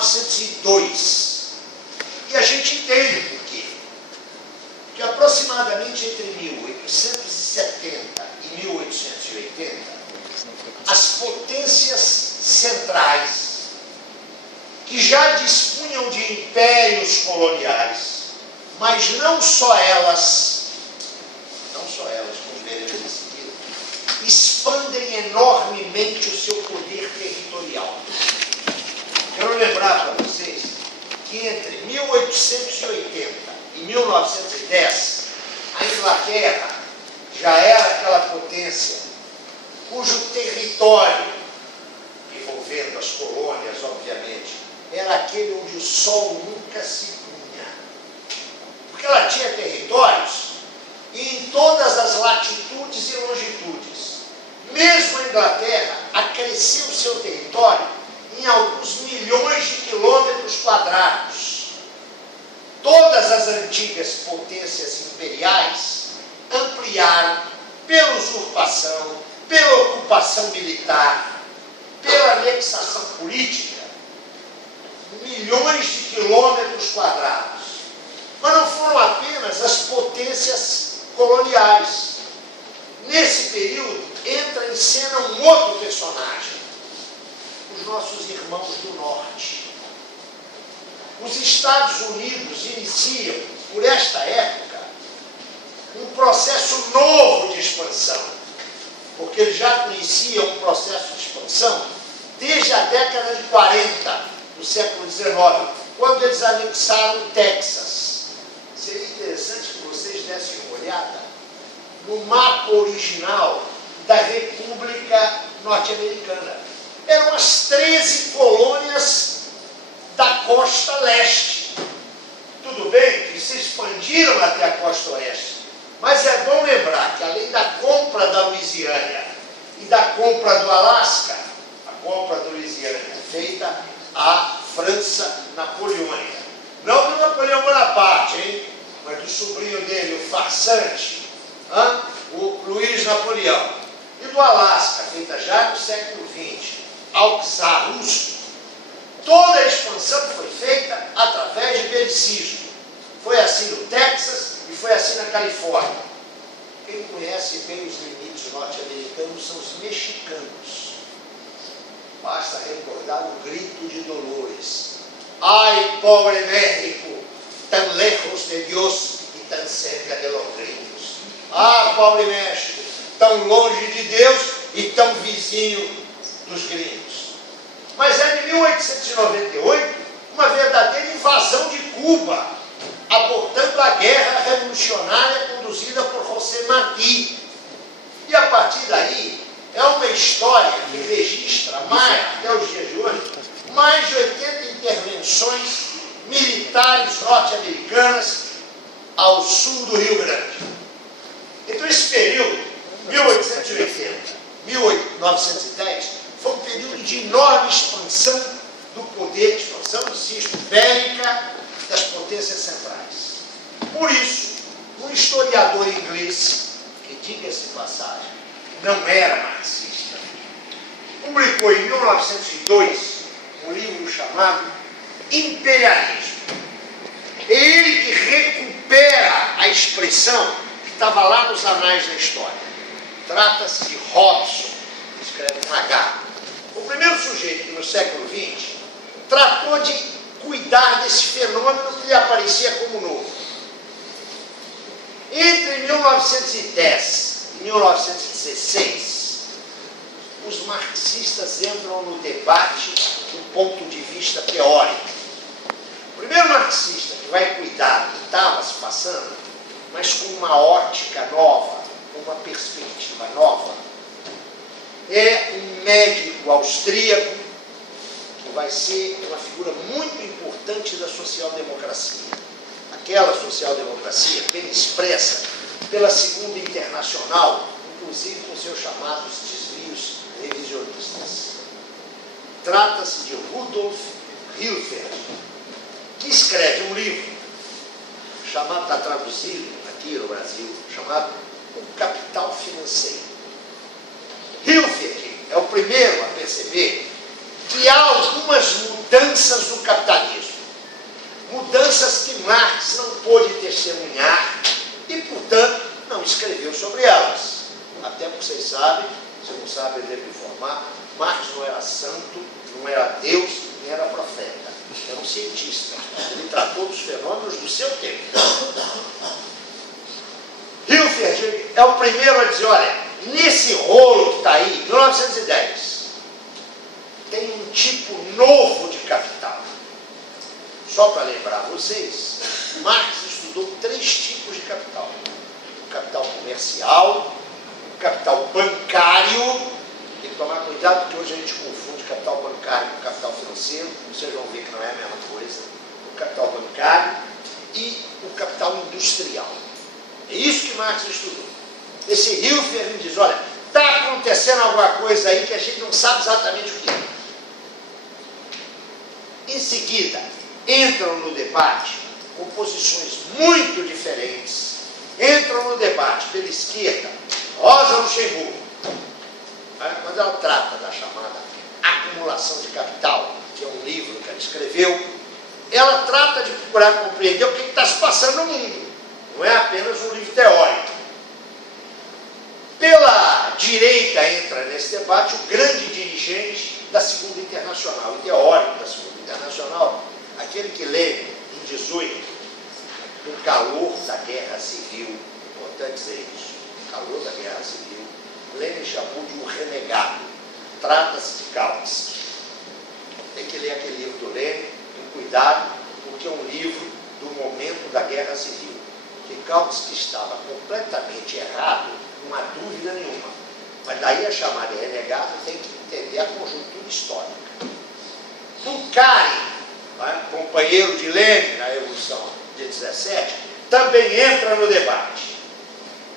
1902. E a gente entende por quê. Porque aproximadamente entre 1870 e 1880, as potências centrais, que já dispunham de impérios coloniais, mas não só elas, como veremos em seguida, expandem enormemente o seu poder territorial. Quero lembrar para vocês que entre 1880 e 1910, a Inglaterra já era aquela potência cujo território, envolvendo as colônias, obviamente, era aquele onde o sol nunca se punha. Porque ela tinha territórios e em todas as latitudes e longitudes. Mesmo a Inglaterra acresceu o seu território em alguns milhões de quilômetros quadrados. Todas as antigas potências imperiais ampliaram pela usurpação, pela ocupação militar, pela anexação política, milhões de quilômetros quadrados. Mas não foram apenas as potências coloniais. Nesse período, entra em cena um outro personagem, os nossos irmãos do Norte. Os Estados Unidos iniciam, por esta época, um processo novo de expansão, porque eles já conheciam um processo de expansão desde a década de 40 do século XIX, quando eles anexaram o Texas. Seria interessante que vocês dessem uma olhada no mapa original da República Norte-Americana. Eram as 13 colônias da costa leste. Tudo bem que se expandiram até a costa oeste, mas é bom lembrar que além da compra da Louisiana e da compra do Alasca, a compra da Louisiana feita à França napoleônica. Não do Napoleão Bonaparte, hein? Mas do sobrinho dele, o farsante, o Luiz Napoleão. E do Alasca, feita já no século XX, ao czar russo. Toda a expansão foi feita através de belicismo. Foi assim no Texas e foi assim na Califórnia. Quem conhece bem os limites norte-americanos são os mexicanos. Basta recordar o grito de Dolores. Ai, pobre México, tão lejos de Deus e tão cerca de los gringos. Ah, pobre México, tão longe de Deus e tão vizinho dos gringos. Mas é em 1898 uma verdadeira invasão de Cuba, abortando a guerra revolucionária conduzida por José Martí. E a partir daí, é uma história que registra, até os dias de hoje, mais de 80 intervenções militares norte-americanas ao sul do Rio Grande. Então esse período, 1880, 1910, foi um período de enorme expansão do poder, expansão, insisto, bélica das potências centrais. Por isso, um historiador inglês, que diga-se de passagem, não era marxista, publicou em 1902 um livro chamado Imperialismo. É ele que recupera a expressão que estava lá nos anais da história. Trata-se de Hobson, que escreve com H. O primeiro sujeito que no século XX tratou de cuidar desse fenômeno que lhe aparecia como novo. Entre 1910 e 1916, os marxistas entram no debate do ponto de vista teórico. O primeiro marxista que vai cuidar do que estava se passando, mas com uma ótica nova, com uma perspectiva nova, é um médico austríaco que vai ser uma figura muito importante da social-democracia. Aquela social-democracia bem expressa pela Segunda Internacional, inclusive com seus chamados desvios revisionistas. Trata-se de Rudolf Hilferd, que escreve um livro chamado, está traduzido aqui no Brasil, chamado O Capital Financeiro. Hilferd é o primeiro a perceber que há algumas mudanças no capitalismo. Mudanças que Marx não pôde testemunhar e, portanto, não escreveu sobre elas. Até porque vocês sabem, se não sabem, eu devo informar, Marx não era santo, não era Deus, nem era profeta. Era um cientista. Ele tratou dos fenômenos do seu tempo. Hilferd é o primeiro a dizer, olha, nesse rolo que está aí, 1910, tem um tipo novo de capital. Só para lembrar vocês, Marx estudou 3 tipos de capital. O capital comercial, o capital bancário, tem que tomar cuidado porque hoje a gente confunde capital bancário com capital financeiro, vocês vão ver que não é a mesma coisa. O capital bancário e o capital industrial. É isso que Marx estudou. Esse Hilferd diz, olha, está acontecendo alguma coisa aí que a gente não sabe exatamente o que é. Em seguida, entram no debate com posições muito diferentes. Entram no debate pela esquerda, Rosa Luxemburgo, quando ela trata da chamada acumulação de capital, que é um livro que ela escreveu, ela trata de procurar compreender o que está se passando no mundo. Não é apenas um livro teórico. Pela direita entra nesse debate o grande dirigente da Segunda Internacional, o teórico da Segunda Internacional, aquele que lê em 18, no calor da Guerra Civil, importante dizer isso, no calor da Guerra Civil, Lenin chamou de um renegado, trata-se de Kautsky. Tem que ler aquele livro do Lenin, com cuidado, porque é um livro do momento da Guerra Civil, que Kautsky estava completamente errado, não há dúvida nenhuma, mas daí a chamar de renegado tem que entender a conjuntura histórica. Bukharin, companheiro de Lenin na Revolução de 17, também entra no debate.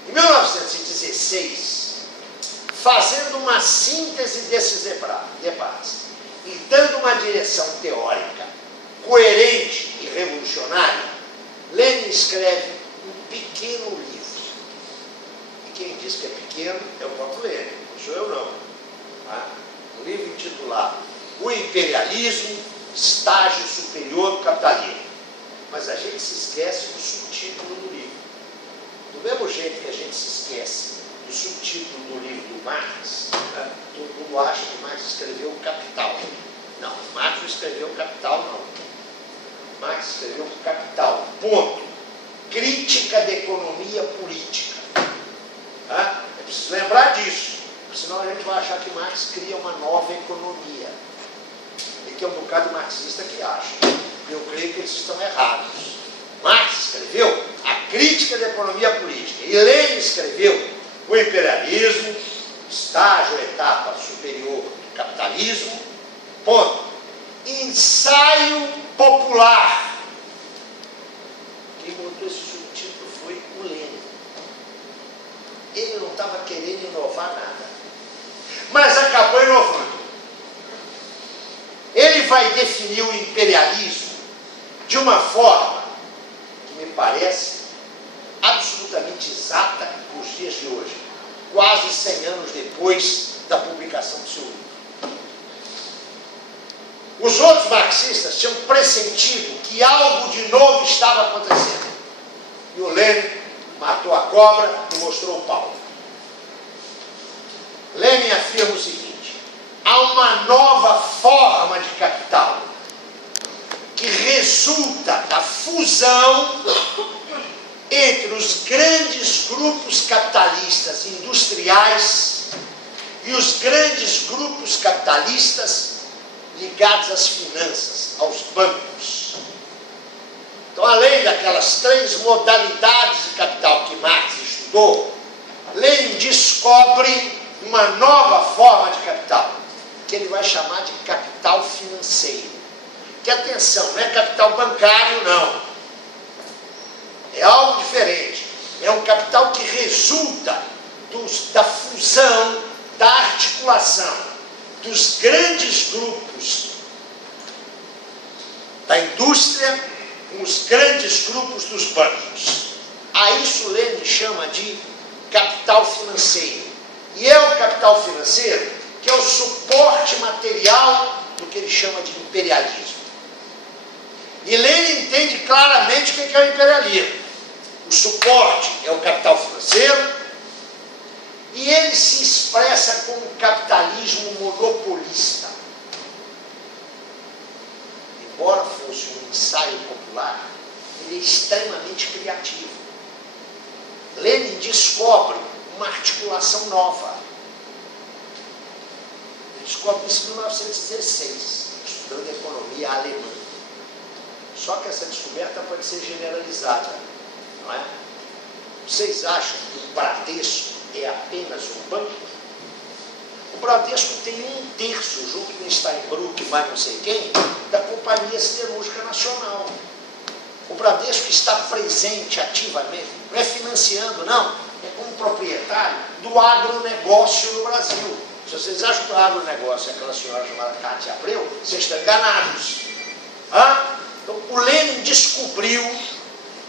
Em 1916, fazendo uma síntese desses debates e dando uma direção teórica coerente e revolucionária, Lenin escreve um pequeno livro. E quem diz que é pequeno é o próprio Lenin, não sou eu não. Um livro intitulado O Imperialismo, Estágio Superior do Capitalismo. Mas a gente se esquece do subtítulo do livro. Do mesmo jeito que a gente se esquece do subtítulo do livro do Marx, todo mundo acha que Marx escreveu o Capital. Não, Marx não escreveu o Capital, não. Marx escreveu o Capital, ponto. Crítica da economia política. É preciso lembrar disso, senão a gente vai achar que Marx cria uma nova economia. E que é um bocado de marxista que acha. Eu creio que eles estão errados. Marx escreveu a crítica da economia política. E Lenin escreveu o imperialismo, estágio, etapa superior do capitalismo, ponto. Ensaio popular. Quem botou esse subtítulo foi o Lenin. Ele não estava querendo inovar nada, mas acabou inovando. Ele vai definir o imperialismo de uma forma que me parece absolutamente exata para os dias de hoje, quase 100 anos depois da publicação do seu livro. Os outros marxistas tinham pressentido que algo de novo estava acontecendo. E o Lenin matou a cobra e mostrou o pau. Lenin afirma o seguinte: há uma nova forma de capital que resulta da fusão entre os grandes grupos capitalistas industriais e os grandes grupos capitalistas ligados às finanças, aos bancos. Então, além daquelas 3 modalidades de capital que Marx estudou, Lenin descobre uma nova forma de capital, que ele vai chamar de capital financeiro. Que, atenção, não é capital bancário, não. É algo diferente. É um capital que resulta da fusão, da articulação dos grandes grupos da indústria com os grandes grupos dos bancos. A isso Lenin chama de capital financeiro. E é o capital financeiro que é o suporte material do que ele chama de imperialismo. E Lenin entende claramente o que é o imperialismo. O suporte é o capital financeiro, e ele se expressa como capitalismo monopolista. Embora fosse um ensaio popular, ele é extremamente criativo. Lenin descobre uma articulação nova. Ele descobre isso em 1916, estudando economia alemã. Só que essa descoberta pode ser generalizada, não é? Vocês acham que o Bradesco é apenas um banco? O Bradesco tem 1/3, junto com o Steinbrück, mais não sei quem, da Companhia Siderúrgica Nacional. O Bradesco está presente ativamente, não é financiando, não, é como proprietário do agronegócio no Brasil. Se vocês acham que o agronegócio é aquela senhora chamada Cátia Abreu, vocês estão enganados. Então, o Lenin descobriu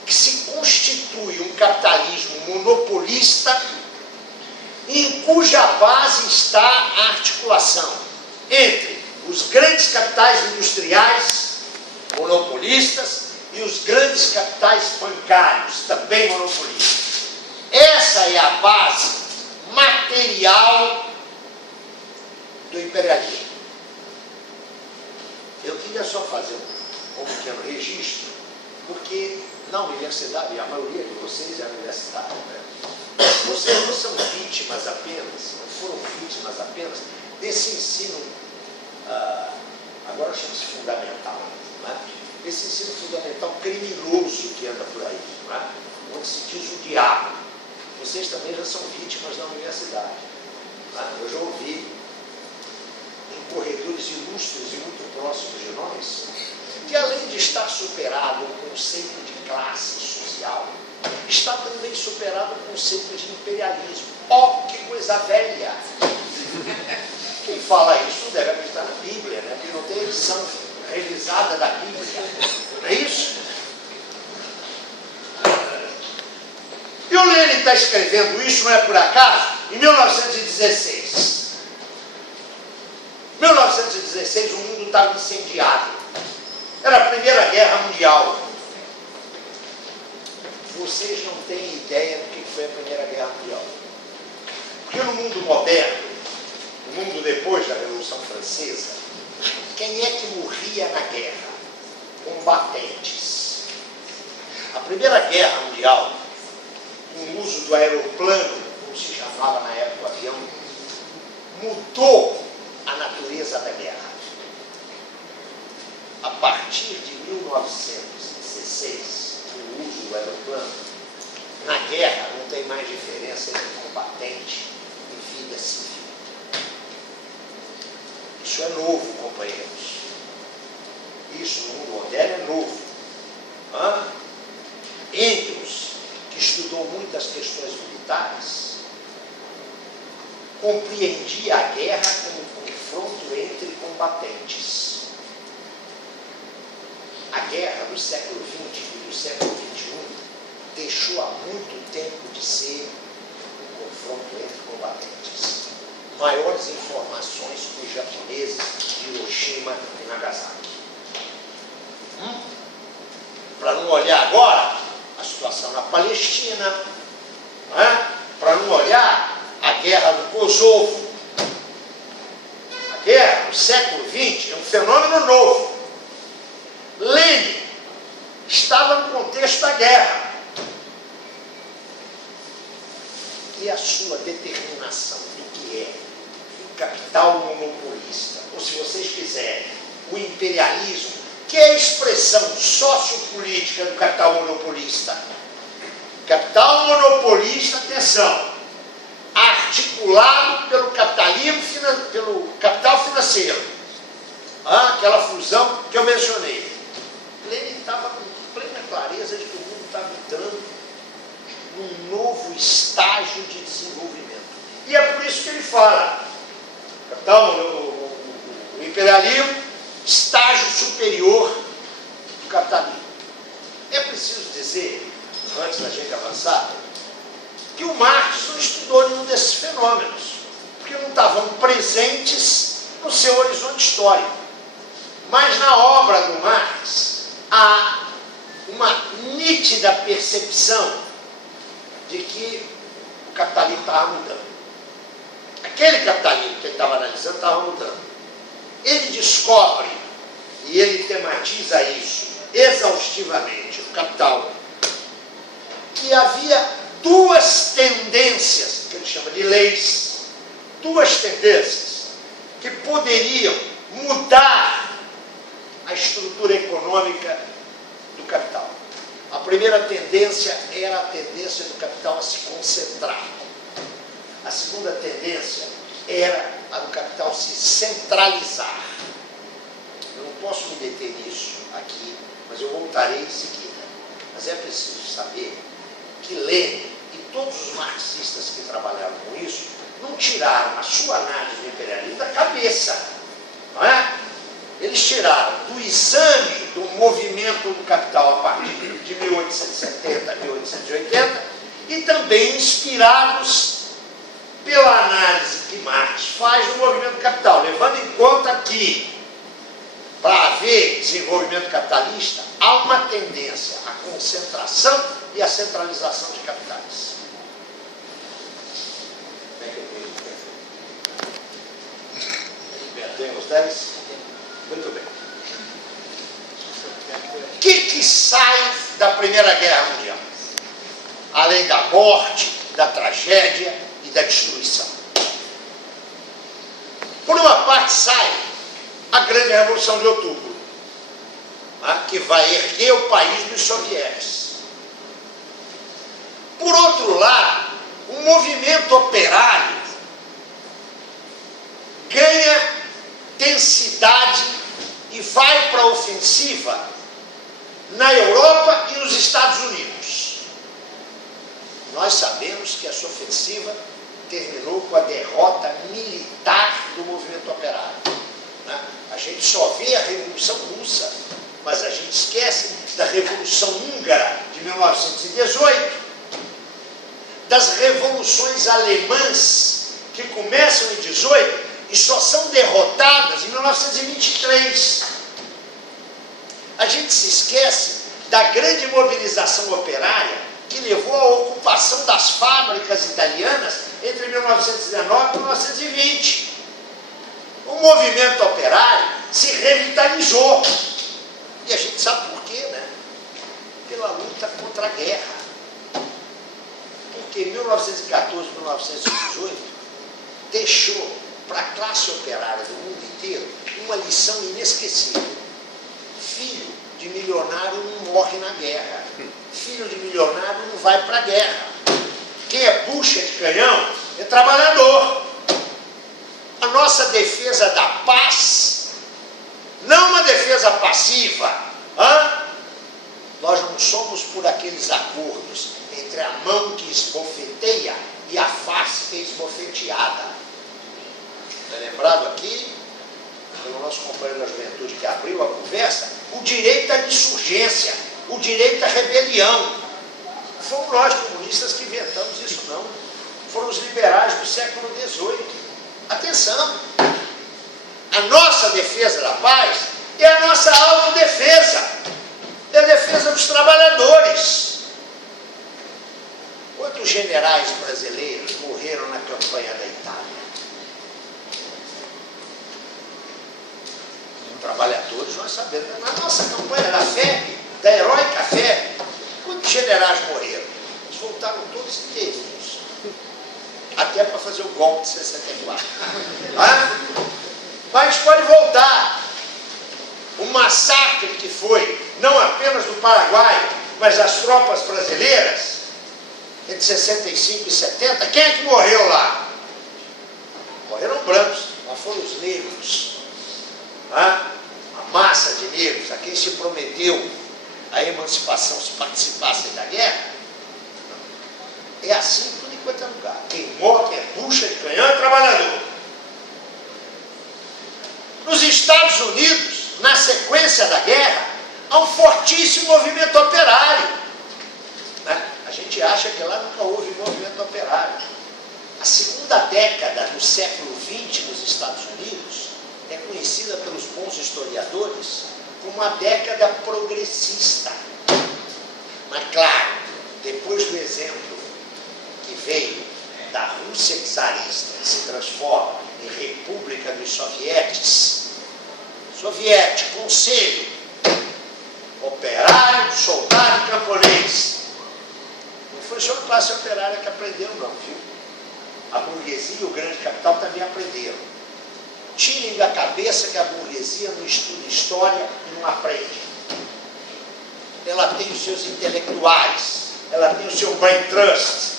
que se constitui um capitalismo monopolista em cuja base está a articulação entre os grandes capitais industriais monopolistas e os grandes capitais bancários, também monopolistas. Essa é a base material do imperialismo. Eu queria só fazer um pequeno registro, porque na universidade, a maioria de vocês é universitária, né? Vocês não são vítimas apenas, não foram vítimas apenas desse ensino, agora chama-se fundamental, né? Esse ensino fundamental criminoso que anda por aí, né? Onde se diz o diabo. Vocês também já são vítimas na universidade, né? Eu já ouvi em corredores ilustres e muito próximos de nós, que além de estar superado o conceito de classe social, está também superado o conceito de imperialismo. Oh, que coisa velha! Quem fala isso não deve acreditar na Bíblia, né? Porque não tem edição revisada da Bíblia. Não é isso? E o Lenin está escrevendo isso, não é por acaso, em 1916. Em 1916 o mundo estava incendiado. Era a Primeira Guerra Mundial. Vocês não têm ideia do que foi a Primeira Guerra Mundial. Porque no mundo moderno, no mundo depois da Revolução Francesa, quem é que morria na guerra? Combatentes. A Primeira Guerra Mundial, com o uso do aeroplano, como se chamava na época o avião, mudou a natureza da guerra. A partir de 1916, com o uso do aeroplano, na guerra não tem mais diferença entre combatente e vida civil. Isso é novo, companheiros. Isso no mundo moderno é novo. Engels, que estudou muitas questões militares, compreendia a guerra como um confronto entre combatentes. A guerra do século XX e do século XXI deixou há muito tempo de ser um confronto entre combatentes. Maiores informações com os japoneses de Hiroshima e Nagasaki. Para não olhar agora a situação na Palestina, para não olhar a guerra do Kosovo. A guerra do século XX é um fenômeno novo. Lenin estava no contexto da guerra. E a sua determinação do que é o capital monopolista, ou se vocês quiserem, o imperialismo, que é a expressão sociopolítica do capital monopolista. Capital monopolista, atenção, articulado pelo capitalismo, pelo capital financeiro. Aquela fusão que eu mencionei. Lenin estava com plena clareza de que o mundo estava entrando num novo estágio de desenvolvimento. E é por isso que ele fala, o imperialismo, estágio superior do capitalismo. É preciso dizer, antes da gente avançar, que o Marx não estudou nenhum desses fenômenos, porque não estavam presentes no seu horizonte histórico. Mas na obra do Marx há uma nítida percepção de que o capitalismo estava mudando. Aquele capitalismo que ele estava analisando estava mudando. Ele descobre, e ele tematiza isso exaustivamente, o Capital, que havia duas tendências, que ele chama de leis, duas tendências que poderiam mudar a estrutura econômica do capital. A primeira tendência era a tendência do capital a se concentrar. A segunda tendência era a do capital se centralizar. Eu não posso me deter nisso aqui, mas eu voltarei em seguida. Mas é preciso saber que Lenin e todos os marxistas que trabalharam com isso não tiraram a sua análise do imperialismo da cabeça, não é? Eles tiraram do exame do movimento do capital a partir de 1870 a 1880 e também inspirados pela análise que Marx faz do movimento do capital, levando em conta que, para haver desenvolvimento capitalista, há uma tendência à concentração e à centralização de capitais. Como é que eu tenho? Tem os 10? Muito bem. O que sai da Primeira Guerra Mundial? Além da morte, da tragédia e da destruição. Por uma parte sai a grande Revolução de Outubro, que vai erguer o país dos soviéticos. Por outro lado, o movimento operário ganha densidade e vai para a ofensiva na Europa e nos Estados Unidos. Nós sabemos que essa ofensiva terminou com a derrota militar do movimento operário. A gente só vê a Revolução Russa, mas a gente esquece da Revolução Húngara de 1918, das revoluções alemãs que começam em 18 e só são derrotadas em 1923. A gente se esquece da grande mobilização operária que levou à ocupação das fábricas italianas entre 1919 e 1920. O movimento operário se revitalizou. E a gente sabe por quê, né? Pela luta contra a guerra. Porque em 1914 e 1918 deixou para a classe operária do mundo inteiro uma lição inesquecível. Filho de milionário não morre na guerra. Filho de milionário não vai para a guerra. Quem é bucha de canhão é trabalhador. A nossa defesa da paz, não uma defesa passiva, nós não somos por aqueles acordos entre a mão que esbofeteia e a face que é esbofeteada. É lembrado aqui, pelo nosso companheiro da juventude que abriu a conversa, o direito à insurgência, o direito à rebelião. Não fomos nós comunistas que inventamos isso, não. Foram os liberais do século XVIII. Atenção! A nossa defesa da paz é a nossa autodefesa, é a defesa dos trabalhadores. Quantos generais brasileiros morreram na campanha da Itália? Trabalhadores, nós sabemos. Na nossa campanha da FEB, da heróica FEB, quantos generais morreram? Eles voltaram todos inteiros. Até para fazer o golpe de 64. Mas pode voltar. O massacre que foi, não apenas do Paraguai, mas das tropas brasileiras, entre 65 e 70, quem é que morreu lá? Morreram brancos, lá foram os negros. A massa de negros, a quem se prometeu a emancipação se participassem da guerra. É assim em tudo enquanto é lugar. Quem morre, quem é bucha de canhão, é trabalhador. Nos Estados Unidos, na sequência da guerra, há um fortíssimo movimento operário. A gente acha que lá nunca houve movimento operário. A segunda década do século XX nos Estados Unidos é conhecida pelos bons historiadores como a década progressista. Mas, claro, depois do exemplo que veio da Rússia czarista, que se transforma em República dos Sovietes, soviético, conselho, operário, soldado e camponês. Não foi só a classe operária que aprendeu, não, viu? A burguesia e o grande capital também aprenderam. Tirem da cabeça que a burguesia não estuda história e não aprende. Ela tem os seus intelectuais, ela tem o seu brain trust,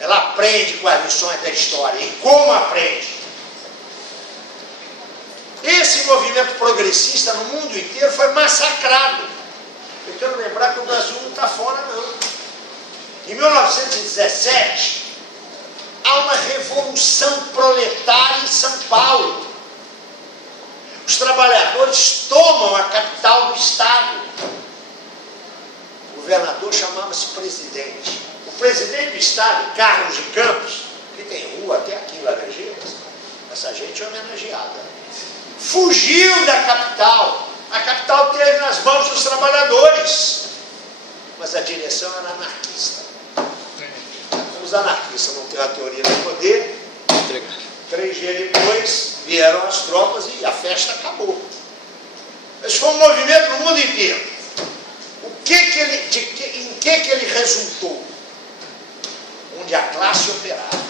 ela aprende com as lições da história. E como aprende? Esse movimento progressista no mundo inteiro foi massacrado. Eu quero lembrar que o Brasil não está fora, não. Em 1917, há uma revolução proletária em São Paulo. Os trabalhadores tomam a capital do Estado. O governador chamava-se presidente. O presidente do Estado, Carlos de Campos, que tem rua até aqui em Laranjeiras, essa gente é homenageada, fugiu da capital. A capital teve nas mãos dos trabalhadores, mas a direção era anarquista. Os anarquistas não têm a teoria do poder. 3 dias depois vieram as tropas e a festa acabou. Esse foi um movimento no mundo inteiro. Em que ele resultou? Onde a classe operária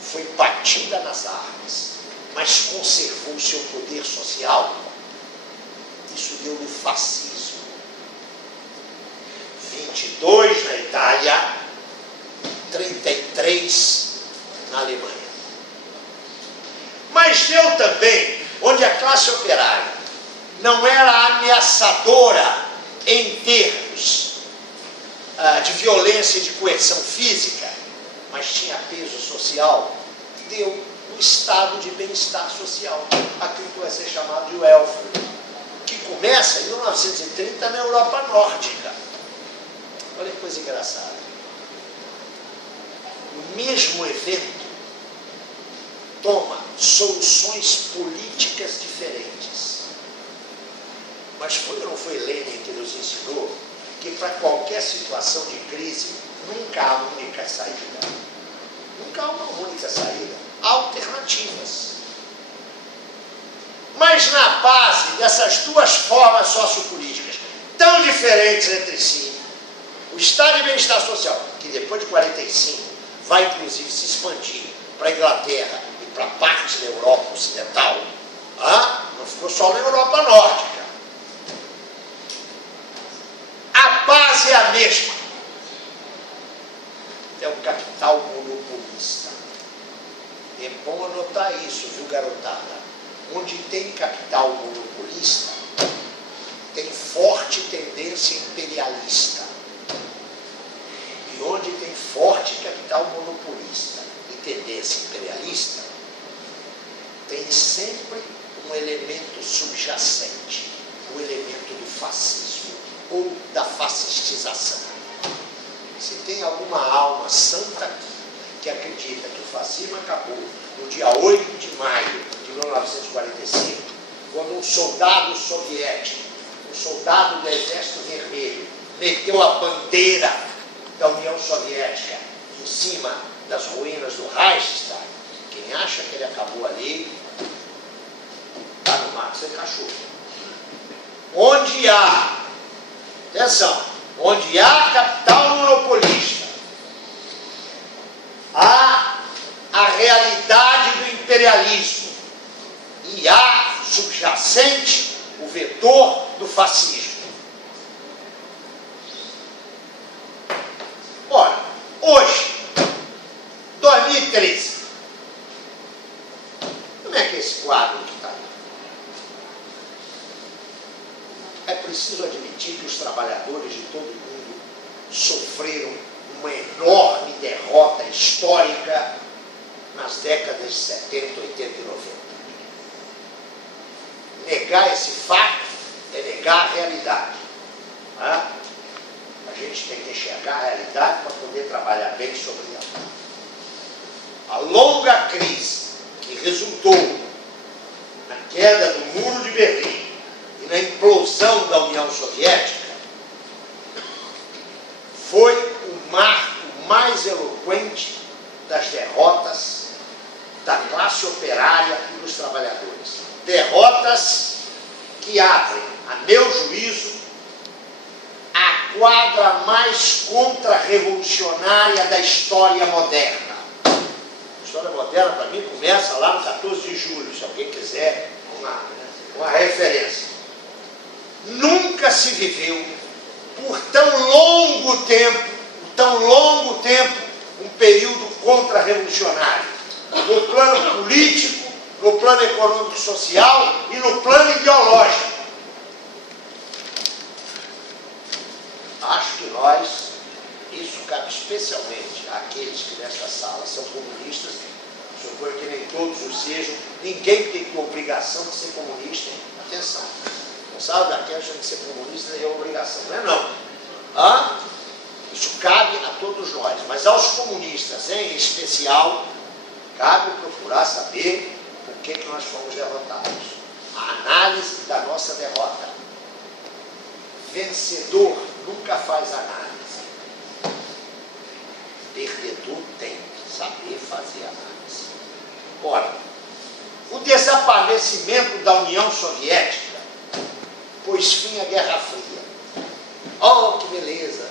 foi batida nas armas, mas conservou o seu poder social. Isso deu no fascismo. 22 na Itália, 33 na Alemanha. Mas deu também onde a classe operária não era ameaçadora em termos de violência e de coerção física, mas tinha peso social, deu um estado de bem-estar social, aquilo que vai ser chamado de welfare, que começa em 1930 na Europa Nórdica. Olha que coisa engraçada. O mesmo evento toma soluções políticas diferentes. Mas foi ou não foi Lenin que nos ensinou que para qualquer situação de crise nunca há única saída? Nunca há uma única saída. Há alternativas. Mas na base dessas duas formas sociopolíticas tão diferentes entre si, o estado de bem-estar social, que depois de 45 vai inclusive se expandir para a Inglaterra e para parte da Europa Ocidental, não ficou só na Europa Nórdica. A base é a mesma. É o capital monopolista. É bom anotar isso, viu, garotada? Onde tem capital monopolista, tem forte tendência imperialista. E onde tem forte capital monopolista e tendência imperialista, tem sempre um elemento subjacente, o elemento do fascismo ou da fascistização. Se tem alguma alma santa aqui que acredita que o fascismo acabou no dia 8 de maio de 1945, quando um soldado soviético, um soldado do Exército Vermelho, meteu a bandeira da União Soviética em cima das ruínas do Reichstag, quem acha que ele acabou ali, está no mato sem cachorro. Onde há, atenção, onde há capital monopolista, há a realidade do imperialismo e há subjacente o vetor do fascismo. Ora, hoje, 2013, como é que é esse quadro que está aí? É preciso admitir que os trabalhadores de todo o mundo sofreram uma enorme derrota histórica nas décadas de 70, 80 e 90. Negar esse fato é negar a realidade. A gente tem que enxergar a realidade para poder trabalhar bem sobre ela. A longa crise que resultou queda do Muro de Berlim e na implosão da União Soviética, foi o marco mais eloquente das derrotas da classe operária e dos trabalhadores. Derrotas que abrem, a meu juízo, a quadra mais contra-revolucionária da história moderna. A história moderna, para mim, começa lá no 14 de julho, se alguém quiser uma referência. Nunca se viveu, por tão longo tempo, um período contra-revolucionário, no plano político, no plano econômico-social e no plano ideológico. Acho que nós, isso cabe especialmente àqueles que nesta sala são comunistas, suponho que nem todos o sejam, ninguém tem obrigação de ser comunista, hein? Atenção, não sabe daquela de ser comunista é obrigação, não é não. Isso cabe a todos nós, mas aos comunistas em especial, cabe procurar saber por que nós fomos derrotados. A análise da nossa derrota. Vencedor nunca faz análise. Perdedor tem que saber fazer análise. Ora, o desaparecimento da União Soviética pôs fim à Guerra Fria. Oh, que beleza!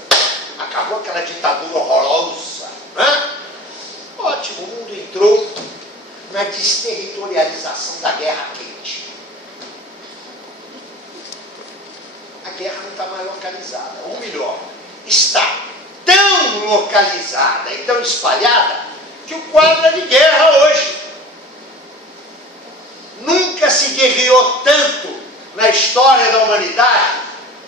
Acabou aquela ditadura horrorosa, né? Ótimo, o mundo entrou na desterritorialização da Guerra Quente. A guerra não está mais localizada, ou melhor, está tão localizada e tão espalhada que o quadro é de guerra hoje. Nunca se guerreou tanto na história da humanidade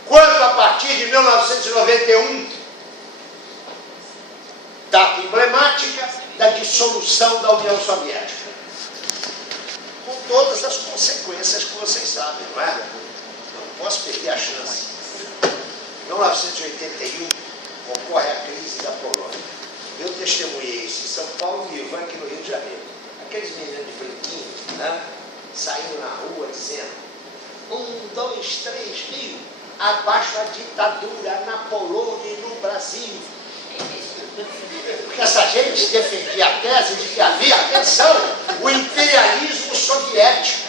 quanto a partir de 1991, data emblemática da dissolução da União Soviética, com todas as consequências que vocês sabem, não é? Não posso perder a chance. Em 1981 ocorre a crise da Polônia. Eu testemunhei isso em São Paulo e Ivan aqui no Rio de Janeiro. Aqueles meninos de brinquinho, né, saindo na rua dizendo 1, 2, 3 mil, abaixo a ditadura na Polônia e no Brasil. Porque essa gente defendia a tese de que havia, atenção, o imperialismo soviético.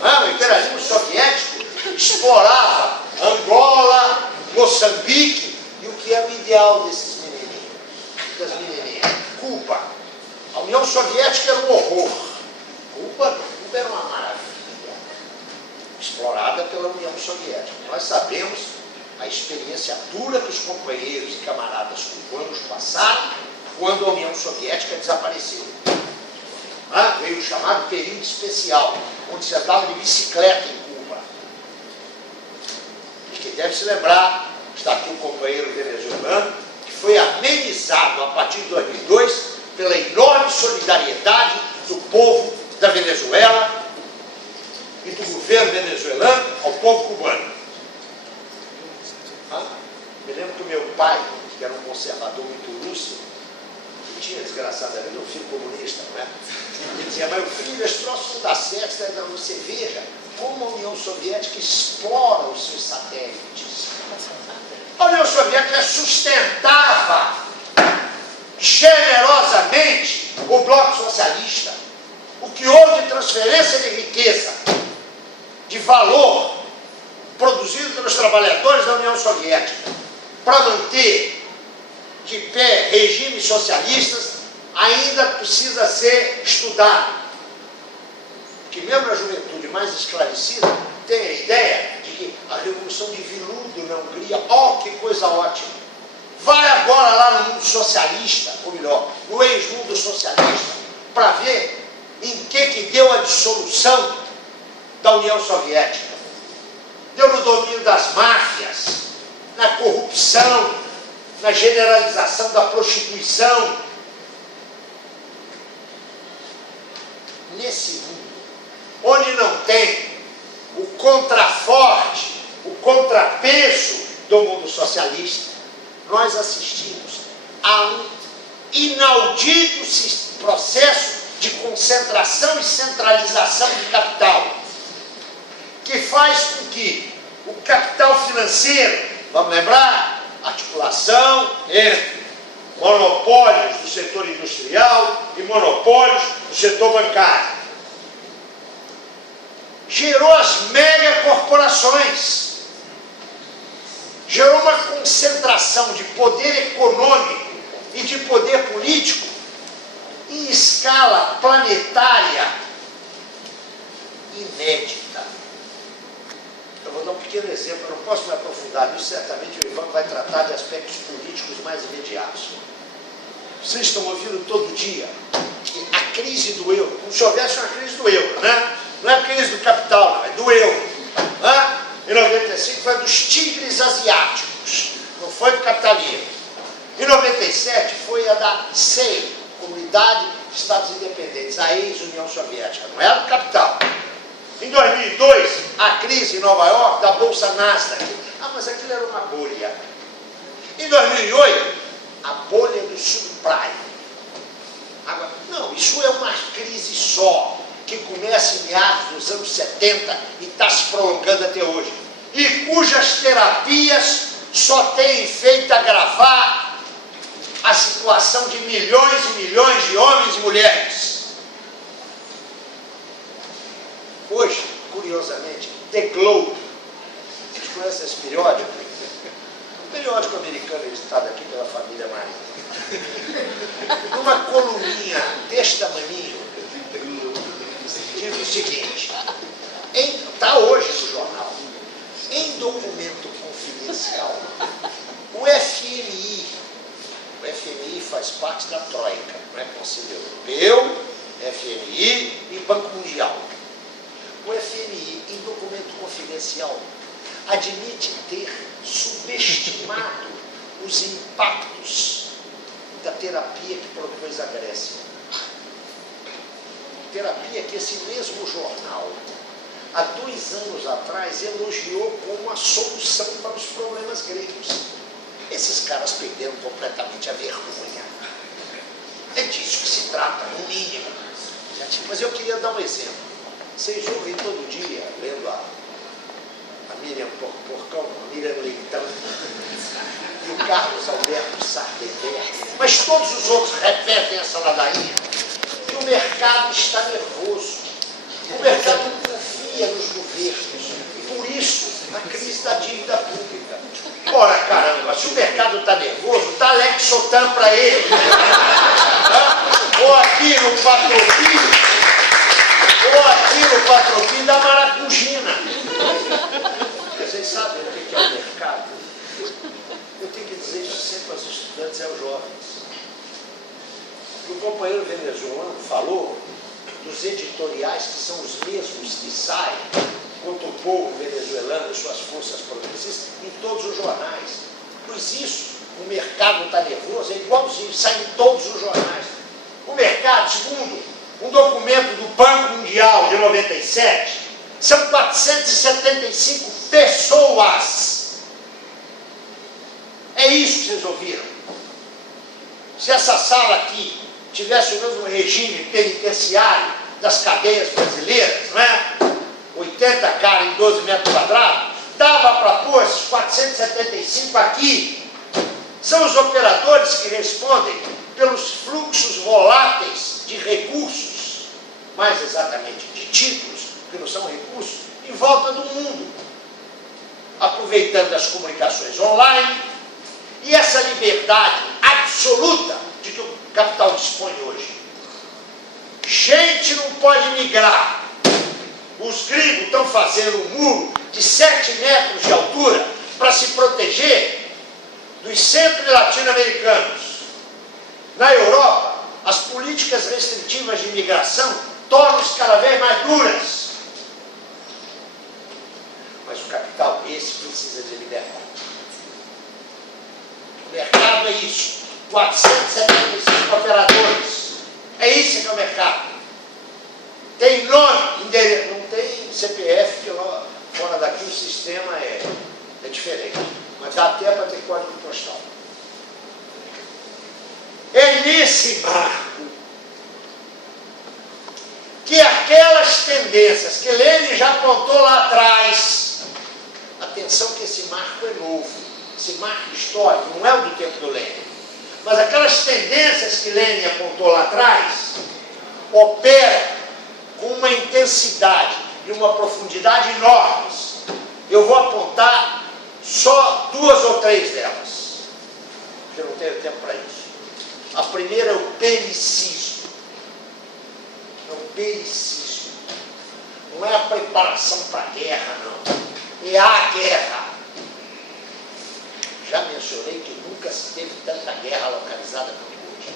O imperialismo soviético explorava Angola, Moçambique, e o que é o ideal desses menininhos, das menininhas? Cuba. A União Soviética era um horror. Cuba era uma maravilha, explorada pela União Soviética. Nós sabemos a experiência dura que os companheiros e camaradas cubanos passaram quando a União Soviética desapareceu. Veio o chamado período especial, onde se andava de bicicleta em Cuba. E quem deve se lembrar, está aqui o companheiro venezuelano, que foi amenizado a partir de 2002 pela enorme solidariedade do povo da Venezuela e do governo venezuelano ao povo cubano. Me lembro que o meu pai, que era um conservador muito lúcido, que tinha desgraçadamente um filho comunista, não é? Ele dizia, mas o filho, esse troço não dá certo, não, você veja como a União Soviética explora os seus satélites. A União Soviética sustentava generosamente o bloco socialista. O que houve de transferência de riqueza, de valor, produzido pelos trabalhadores da União Soviética, para manter de pé regimes socialistas, ainda precisa ser estudado. Que mesmo a juventude mais esclarecida tem a ideia de que a Revolução de Viludo na Hungria, que coisa ótima. Vai agora lá no mundo socialista, ou melhor, no ex-mundo socialista, para ver em que deu a dissolução da União Soviética. Deu no domínio das máfias, na corrupção, na generalização da prostituição. Nesse mundo, onde não tem o contraforte, o contrapeso do mundo socialista, nós assistimos a um inaudito processo de concentração e centralização de capital. que faz com que o capital financeiro, vamos lembrar, articulação entre monopólios do setor industrial e monopólios do setor bancário, gerou as megacorporações, gerou uma concentração de poder econômico e de poder político em escala planetária inédita. Eu vou dar um pequeno exemplo, eu não posso me aprofundar nisso, certamente o Ivan vai tratar de aspectos políticos mais imediatos. Vocês estão ouvindo todo dia que a crise do euro, como se houvesse uma crise do euro, né? Não é a crise do capital, não, é do euro. Né? Em 95 foi dos tigres asiáticos, não foi do capitalismo. Em 97 foi a da CEI, Comunidade de Estados Independentes, a ex-União Soviética, não era do capital. Em 2002, a crise em Nova York da Bolsa Nasdaq. Ah, mas aquilo era uma bolha. Em 2008, a bolha do subprime. Agora, não, isso é uma crise só, que começa em meados dos anos 70 e está se prolongando até hoje. E cujas terapias só têm feito agravar a situação de milhões e milhões de homens e mulheres. Hoje, curiosamente, The Globe, vocês conhecem esse periódico? Um periódico americano editado aqui pela família Marinho. Numa coluninha deste tamaninho, diz o seguinte, está hoje no jornal, em documento confidencial, o FMI faz parte da Troika, não é? Conselho Europeu, FMI e Banco Mundial. O FMI, em documento confidencial, admite ter subestimado os impactos da terapia que propôs a Grécia. Terapia que esse mesmo jornal, há 2 anos atrás, elogiou como a solução para os problemas gregos. Esses caras perderam completamente a vergonha. É disso que se trata, no mínimo. Mas eu queria dar um exemplo. Vocês ouvem todo dia, lendo a Miriam Porcão, a Miriam Leitão, e o Carlos Alberto Sardeber, mas todos os outros repetem essa ladainha, que o mercado está nervoso, o mercado não confia nos governos, por isso a crise da dívida pública. Ora caramba, se o mercado está nervoso, dá Lexotan para ele, ou aqui no Patropim da maracujina. Vocês sabem o que é o mercado? Eu tenho que dizer isso sempre aos estudantes e aos jovens. O companheiro venezuelano falou dos editoriais que são os mesmos que saem contra o povo venezuelano e suas forças progressistas em todos os jornais. Pois isso, o mercado está nervoso, é igualzinho, sai em todos os jornais. O mercado, segundo um documento do Banco Mundial de 97, são 475 pessoas. É isso que vocês ouviram. Se essa sala aqui tivesse o mesmo regime penitenciário das cadeias brasileiras, não é? 80 caras em 12 metros quadrados, dava para pôr esses 475 aqui. São os operadores que respondem pelos fluxos voláteis de recursos, mais exatamente de títulos, que não são recursos, em volta do mundo, aproveitando as comunicações online e essa liberdade absoluta de que o capital dispõe hoje. Gente não pode migrar. Os gringos estão fazendo um muro de 7 metros de altura para se proteger dos centro- e latino-americanos. Na Europa, as políticas restritivas de imigração tornam-se cada vez mais duras. Mas o capital, esse precisa de liberdade. O mercado é isso. 475 operadores. É isso que é o mercado. Tem nome, endereço, não tem CPF, que fora daqui o sistema é diferente. Mas dá até para ter código postal. É nesse marco que aquelas tendências que Lênin já apontou lá atrás, atenção que esse marco é novo, esse marco histórico, não é o do tempo do Lênin, mas aquelas tendências que Lênin apontou lá atrás, operam com uma intensidade e uma profundidade enormes. Eu vou apontar só 2 ou 3 delas, porque eu não tenho tempo para isso. A primeira é o belicismo. É o belicismo. Não é a preparação para a guerra, não. É a guerra. Já mencionei que nunca se teve tanta guerra localizada como hoje.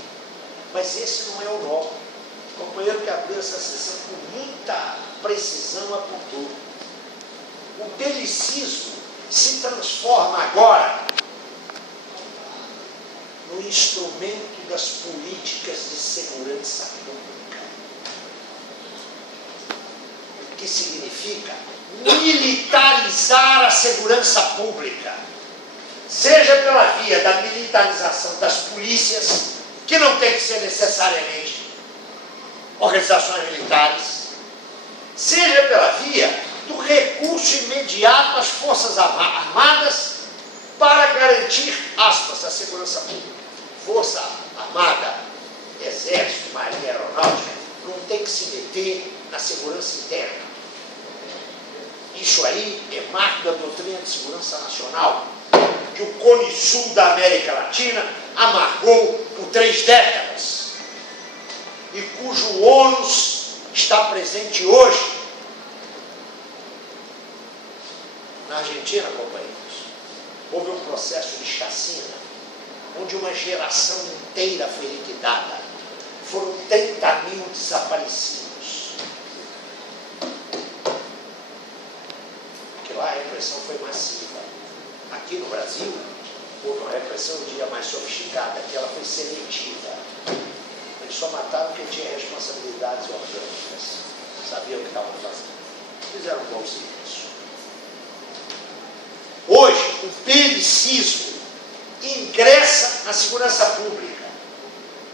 Mas esse não é o nó. O companheiro que abriu essa sessão com muita precisão apontou. O belicismo se transforma agora no instrumento das políticas de segurança pública. O que significa militarizar a segurança pública, seja pela via da militarização das polícias, que não tem que ser necessariamente organizações militares, seja pela via do recurso imediato às Forças Armadas para garantir, aspas, a segurança pública. Força Armada, Exército, Marinha, Aeronáutica, não tem que se meter na segurança interna. Isso aí é marco da doutrina de segurança nacional, que o Cone Sul da América Latina amargou por 3 décadas, e cujo ônus está presente hoje na Argentina, companheiros. Houve um processo de chacina, onde uma geração inteira foi liquidada. Foram 30.000 desaparecidos. Porque lá a repressão foi massiva. Aqui no Brasil, houve uma repressão, eu diria, mais sofisticada, que ela foi seletiva. Eles só mataram quem tinha responsabilidades orgânicas, sabiam o que estavam fazendo. Fizeram um bom serviço. Hoje, o belicismo ingressa na segurança pública,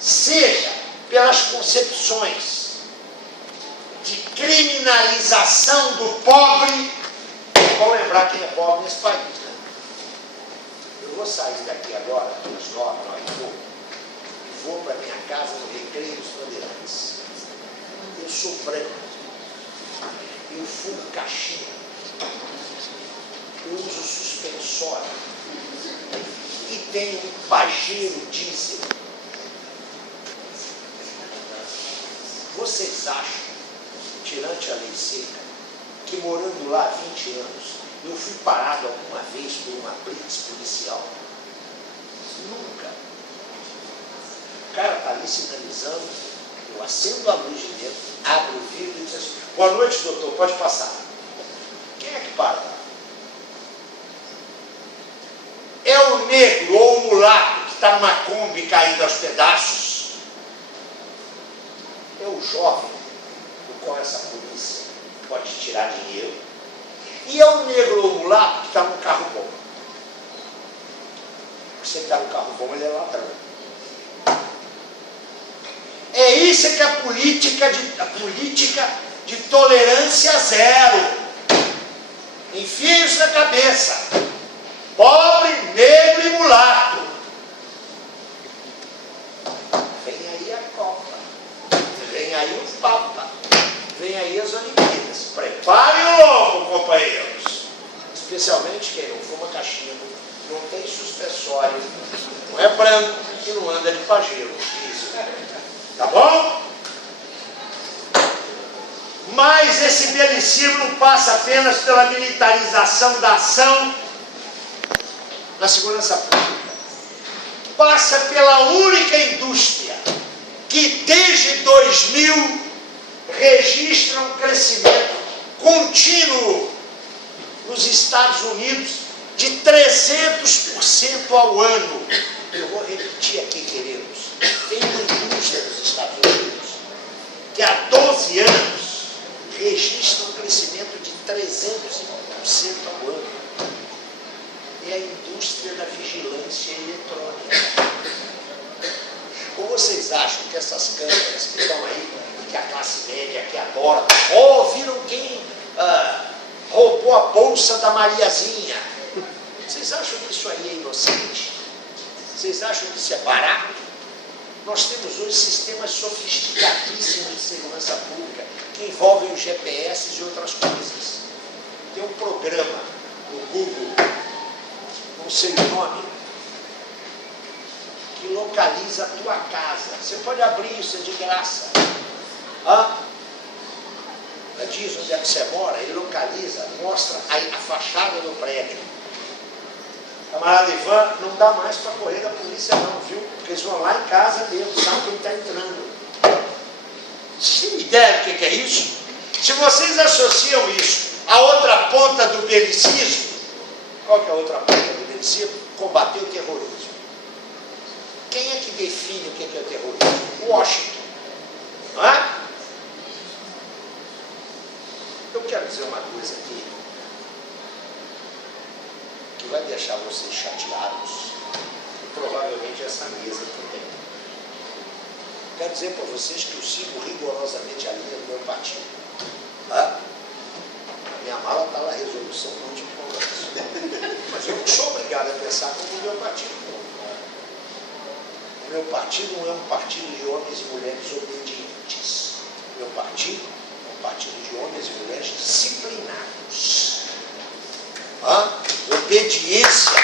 seja pelas concepções de criminalização do pobre. Vamos lembrar quem é pobre nesse país, né? Eu vou sair daqui agora, às 9, 9 e pouco, e vou para minha casa no Recreio dos Bandeirantes. Eu sou branco, eu fumo cachimbo, eu uso suspensório e tenho um Pajero diesel. Vocês acham, tirante a lei seca, que morando lá há 20 anos, eu fui parado alguma vez por uma blitz policial? Nunca. O cara está ali sinalizando, eu acendo a luz de dentro, abro o vidro e diz assim: boa noite, doutor, pode passar. Quem é que para lá? É o negro ou o mulato que está numa Kombi caída aos pedaços? É o jovem do qual essa polícia pode tirar dinheiro? E é o negro ou o mulato que está num carro bom? Você que está no carro bom, ele é ladrão. É isso que a política de tolerância zero. Enfia isso na cabeça. Pobre, negro e mulato. Vem aí a Copa. Vem aí o Papa. Vem aí as Olimpíadas. Preparem o lombo, companheiros. Especialmente quem não fuma cachimbo, não tem suspensório, não é branco e não anda de Pajero. Isso. Tá bom? Mas esse belicismo não passa apenas pela militarização da ação na segurança pública. Passa pela única indústria que desde 2000 registra um crescimento contínuo nos Estados Unidos de 300% ao ano. Eu vou repetir aqui, queridos. Tem uma indústria nos Estados Unidos que há 12 anos registra um crescimento de 300% ao ano. É a indústria da vigilância eletrônica. vocês acham que essas câmeras que estão aí, que a classe média que adora, viram quem roubou a bolsa da Mariazinha? Vocês acham que isso aí é inocente? Vocês acham que isso é barato? Nós temos hoje sistemas sofisticadíssimos de segurança pública que envolvem os GPS e outras coisas. Tem um programa no Google, não sei o nome, que localiza a tua casa. Você pode abrir isso, é de graça. Diz onde é que você mora, ele localiza, mostra a fachada do prédio. Camarada Ivan, não dá mais para correr da polícia não, viu? Porque eles vão lá em casa mesmo, sabem quem está entrando. Vocês têm ideia do que é isso? Se vocês associam isso à outra ponta do belicismo, qual que é a outra ponta do belicismo? Combater o terrorismo. Quem é que define o que é o terrorismo? Washington. Não é? Eu quero dizer uma coisa aqui, que vai deixar vocês chateados, e provavelmente essa mesa também. Quero dizer para vocês que eu sigo rigorosamente a linha do meu partido. A minha mala está na resolução do último congresso. Mas eu não sou obrigado a pensar como o meu partido. O meu partido não é um partido de homens e mulheres obedientes. O meu partido é um partido de homens e mulheres disciplinados. Obediência